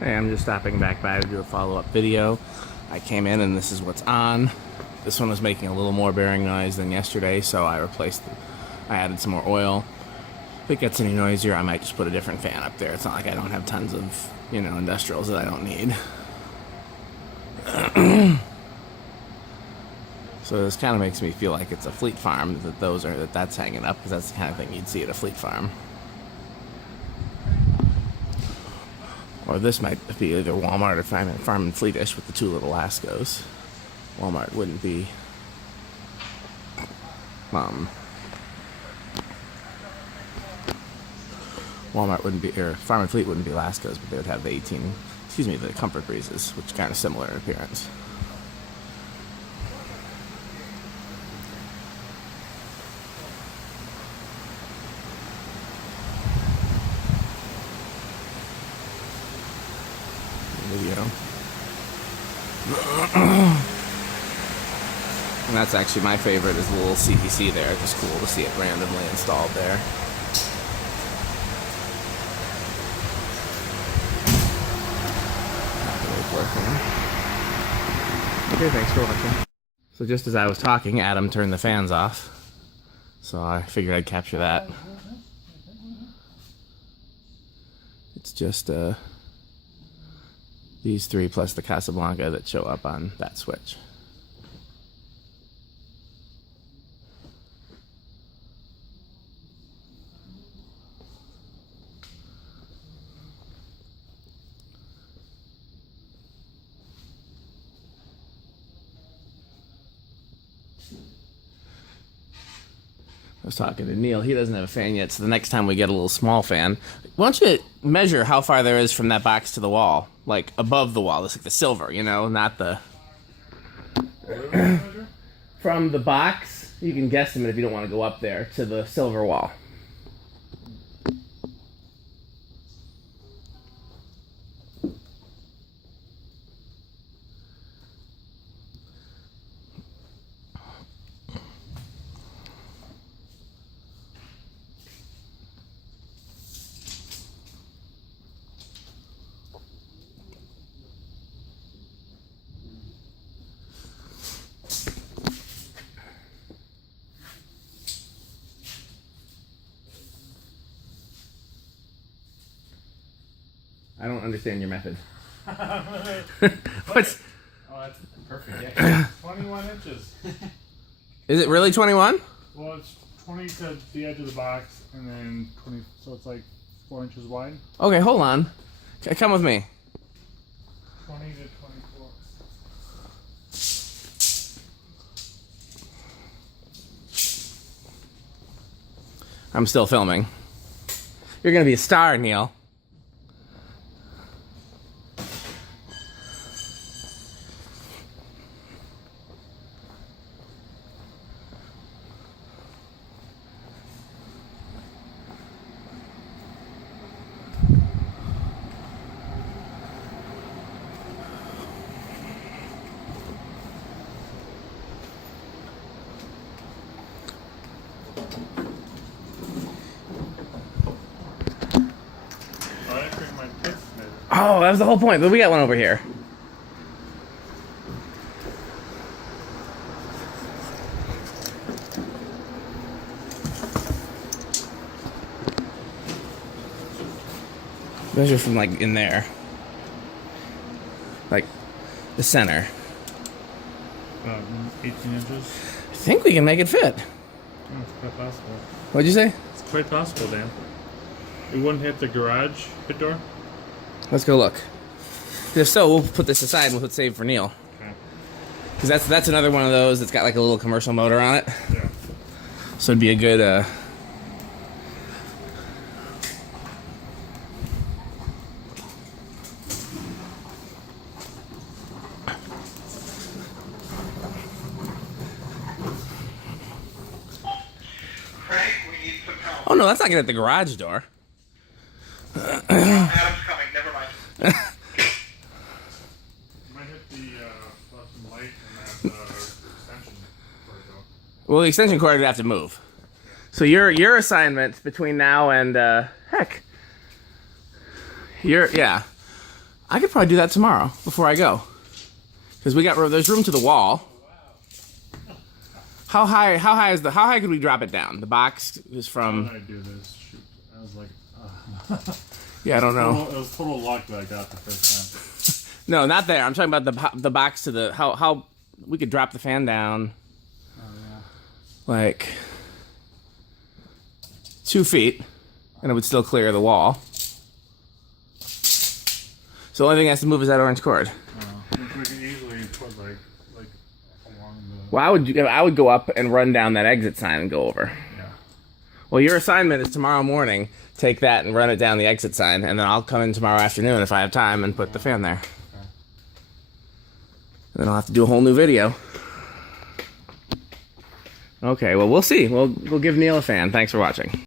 Hey, I'm just stopping back by to do a follow-up video. I came in and this is what's on. This one was making a little more bearing noise than yesterday, so I added some more oil. If it gets any noisier, I might just put a different fan up there. It's not like I don't have tons of, industrials that I don't need. So this kind of makes me feel like it's a fleet farm that's hanging up, because that's the kind of thing you'd see at a fleet farm. Or this might be either Walmart or Farm and Fleetish with the two little Lascos. Walmart wouldn't be. Walmart wouldn't be, or Farm and Fleet wouldn't be Lascos, but they would have the the Comfort Breezes, which are kind of similar in appearance. Video. And that's actually my favorite, is the little CDC there. It's just cool to see it randomly installed there. Okay, thanks for watching. So just as I was talking, Adam turned the fans off. So I figured I'd capture that. It's just these three plus the Casablanca that show up on that switch. I was talking to Neil. He doesn't have a fan yet, so the next time we get a little small fan, why don't you measure how far there is from that box to the wall? Like, above the wall. It's like the silver, not the... From the box, you can guesstimate if you don't want to go up there, to the silver wall. I don't understand your method. What's... Oh, that's perfect. Yeah. 21 inches. Is it really 21? Well, it's 20 to the edge of the box, and then 20, so it's like 4 inches wide. Okay, hold on. Come with me. 20 to 24. I'm still filming. You're gonna be a star, Neil. Oh, that was the whole point, but we got one over here. Measure from like in there. Like the center. 18 inches. I think we can make it fit. Oh, it's quite possible. What'd you say? It's quite possible, Dan. It wouldn't hit the garage pit door? Let's go look. If so, we'll put this aside and we'll put save for Neil. Okay. Because that's another one of those that's got like a little commercial motor on it. Yeah. So it'd be a good Frank, we need some help. Oh no, that's not gonna hit the garage door. Adam's coming, never mind. Might hit the fluorescent light and that extension cord though. Well, the extension cord would have to move. So your assignment between now and heck, yeah. I could probably do that tomorrow before I go. Because there's room to the wall. How high could we drop it down? The box is from... How did I do this? Shoot. I was like... yeah, I don't know. It was total luck that I got the first time. No, not there. I'm talking about the box to the... How we could drop the fan down. Oh, yeah. Like... 2 feet. And it would still clear the wall. So the only thing that has to move is that orange cord. Which we can easily put like along the... Well, I would go up and run down that exit sign and go over. Yeah. Well, your assignment is tomorrow morning. Take that and run it down the exit sign, and then I'll come in tomorrow afternoon if I have time and put the fan there. Okay. And then I'll have to do a whole new video. Okay, well, we'll see. We'll give Neil a fan. Thanks for watching.